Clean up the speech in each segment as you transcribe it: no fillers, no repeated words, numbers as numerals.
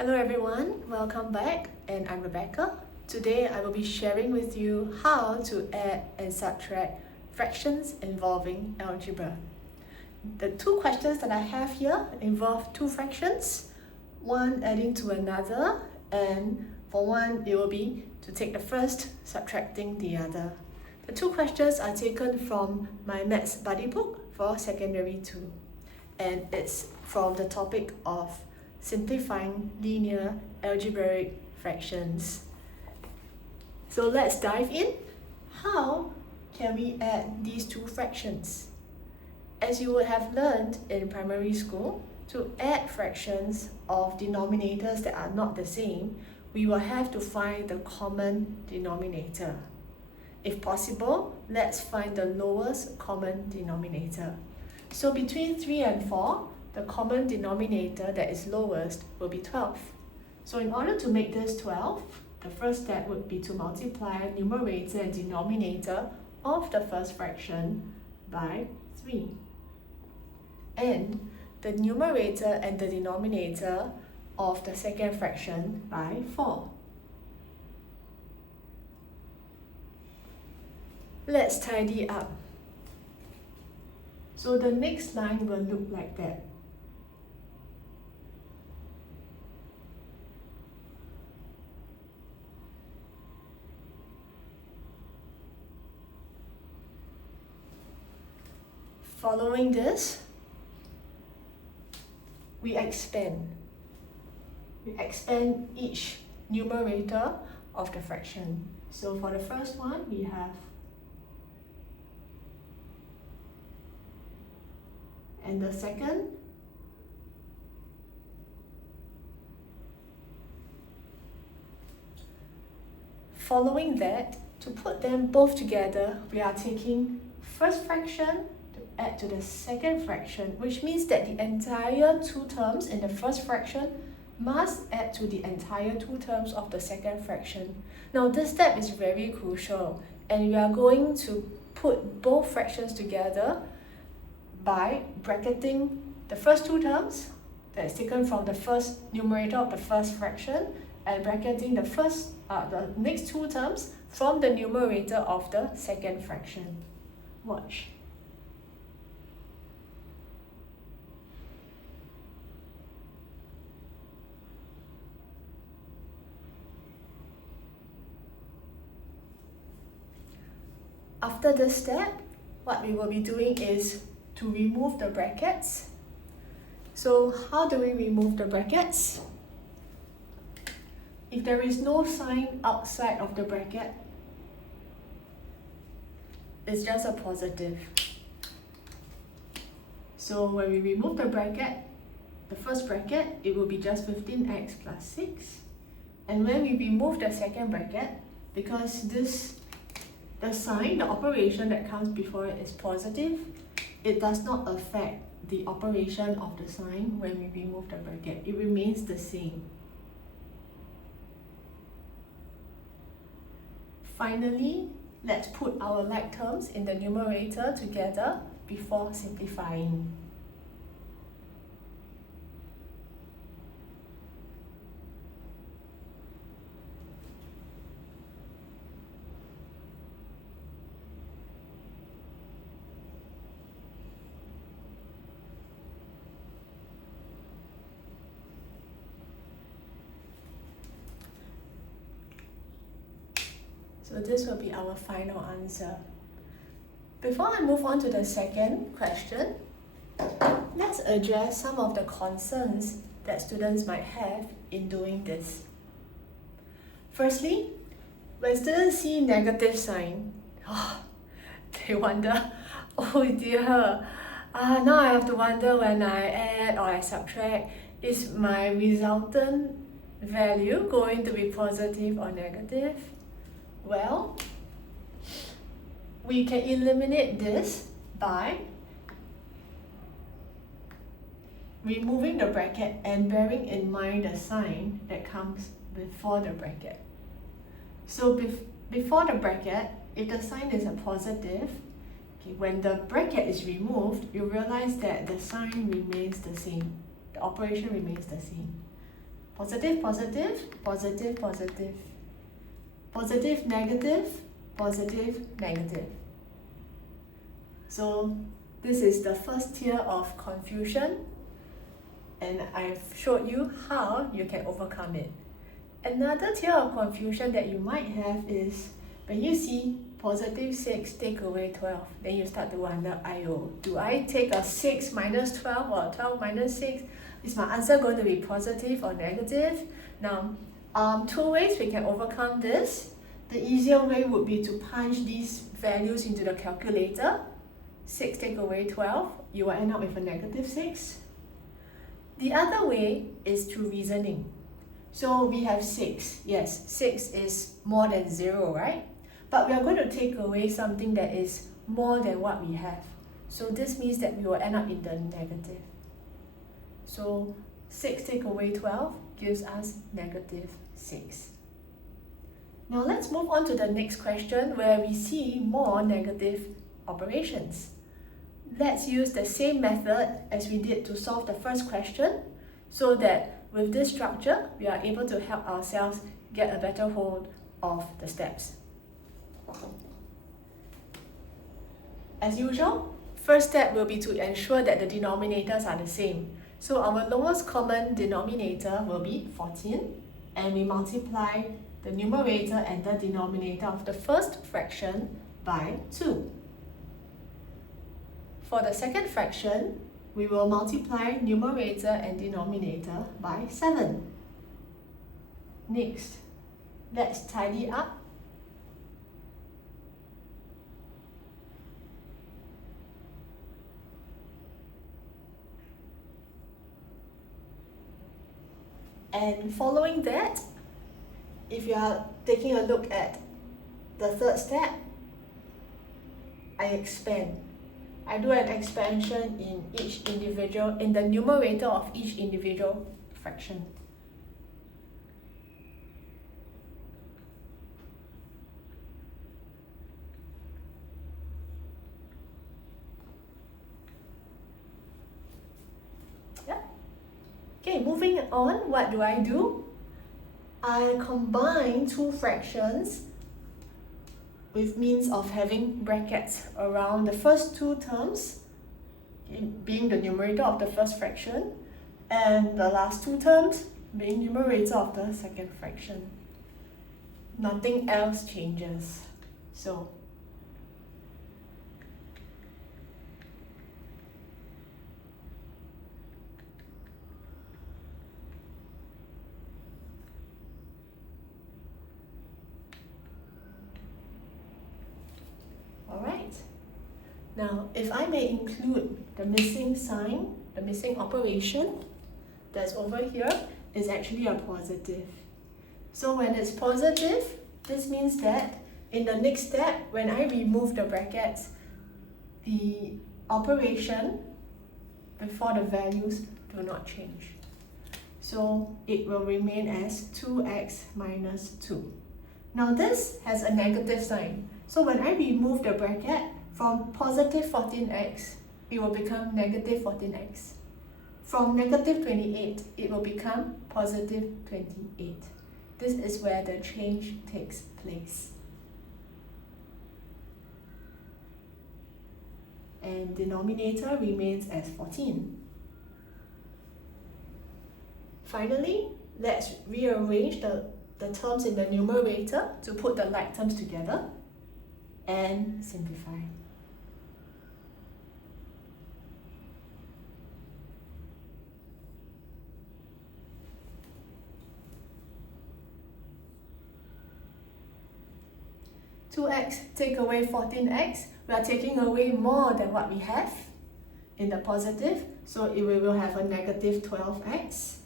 Hello everyone, welcome back, and I'm Rebecca. Today I will be sharing with you how to add and subtract fractions involving algebra. The two questions that I have here involve two fractions, one adding to another, and for one it will be to take the first, subtracting the other. The two questions are taken from my Maths Buddy book for Secondary 2, and it's from the topic of simplifying linear algebraic fractions. So let's dive in. How can we add these two fractions? As you would have learned in primary school, to add fractions of denominators that are not the same, we will have to find the common denominator. If possible, let's find the lowest common denominator. So between 3 and 4, the common denominator that is lowest will be 12. So in order to make this 12, the first step would be to multiply numerator and denominator of the first fraction by 3. And the numerator and the denominator of the second fraction by 4. Let's tidy up. So the next line will look like that. Following this, we expand. We expand each numerator of the fraction. So for the first one, we have, and the second, following that, to put them both together, we are taking first fraction add to the second fraction, which means that the entire two terms in the first fraction must add to the entire two terms of the second fraction. Now this step is very crucial, and we are going to put both fractions together by bracketing the first two terms that is taken from the first numerator of the first fraction and bracketing the next two terms from the numerator of the second fraction. Watch. After this step, what we will be doing is to remove the brackets. So how do we remove the brackets? If there is no sign outside of the bracket, it's just a positive. So when we remove the bracket, the first bracket, it will be just 15x plus 6. And when we remove the second bracket, because the sign, the operation that comes before it is positive, it does not affect the operation of the sign when we remove the bracket. It remains the same. Finally, let's put our like terms in the numerator together before simplifying. So this will be our final answer. Before I move on to the second question, let's address some of the concerns that students might have in doing this. Firstly, when students see negative sign, they wonder, oh dear, now I have to wonder when I add or I subtract, is my resultant value going to be positive or negative? Well, we can eliminate this by removing the bracket and bearing in mind the sign that comes before the bracket. So before the bracket, if the sign is a positive, when the bracket is removed, you realize that the sign remains the same. The operation remains the same. Positive, positive, positive, positive. Positive, negative, positive, negative. So this is the first tier of confusion, and I've showed you how you can overcome it. Another tier of confusion that you might have is when you see positive 6 take away 12, then you start to wonder, do I take a 6 minus 12 or 12 minus 6? Is my answer going to be positive or negative? Now, two ways we can overcome this. The easier way would be to punch these values into the calculator. 6 take away 12, you will end up with a negative 6. The other way is through reasoning. So we have 6. Yes, 6 is more than 0, right? But we are going to take away something that is more than what we have. So this means that we will end up in the negative. So 6 take away 12 gives us negative 6. Now let's move on to the next question where we see more negative operations. Let's use the same method as we did to solve the first question, so that with this structure, we are able to help ourselves get a better hold of the steps. As usual, first step will be to ensure that the denominators are the same. So our lowest common denominator will be 14, and we multiply the numerator and the denominator of the first fraction by 2. For the second fraction, we will multiply numerator and denominator by 7. Next, let's tidy up. And following that, if you are taking a look at the third step, I expand. I do an expansion in the numerator of each individual fraction. Yeah. Okay, moving on, what do? I combine two fractions with means of having brackets around the first two terms, being the numerator of the first fraction, and the last two terms being numerator of the second fraction. Nothing else changes. So now, if I may include the missing sign, the missing operation that's over here is actually a positive. So when it's positive, this means that in the next step, when I remove the brackets, the operation before the values do not change. So it will remain as 2x minus 2. Now this has a negative sign. So when I remove the bracket, from positive 14x, it will become negative 14x. From negative 28, it will become positive 28. This is where the change takes place. And denominator remains as 14. Finally, let's rearrange the terms in the numerator to put the like terms together and simplify. (2x) take away 14x, we are taking away more than what we have in the positive, so we will have a negative 12x.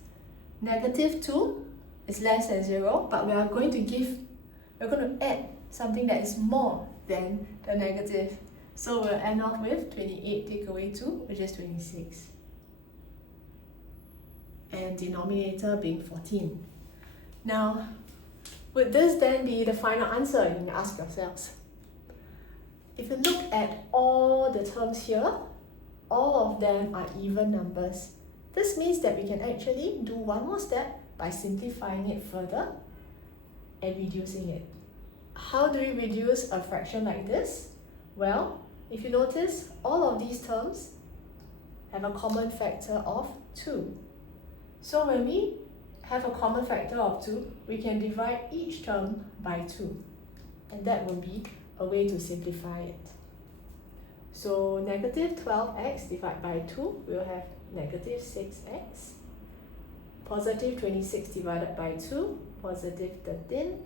Negative 2 is less than 0, but we're going to add something that is more than the negative. So we'll end off with 28 take away 2, which is 26. And denominator being 14. Now, would this then be the final answer? You may ask yourselves. If you look at all the terms here, all of them are even numbers. This means that we can actually do one more step by simplifying it further and reducing it. How do we reduce a fraction like this? Well, if you notice, all of these terms have a common factor of 2. So when we have a common factor of 2, we can divide each term by 2. And that will be a way to simplify it. So negative 12x divided by 2, we'll have negative 6x. Positive 26 divided by 2, positive 13.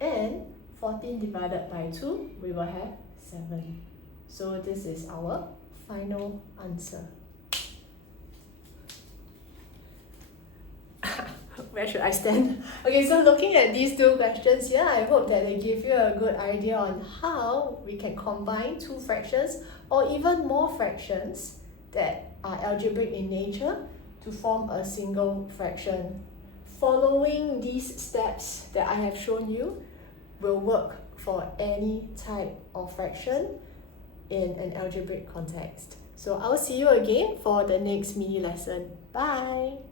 And 14 divided by 2, we will have 7. So this is our final answer. Where should I stand? Okay, so looking at these two questions here, I hope that they give you a good idea on how we can combine two fractions or even more fractions that are algebraic in nature to form a single fraction. Following these steps that I have shown you will work for any type of fraction in an algebraic context. So I'll see you again for the next mini lesson. Bye!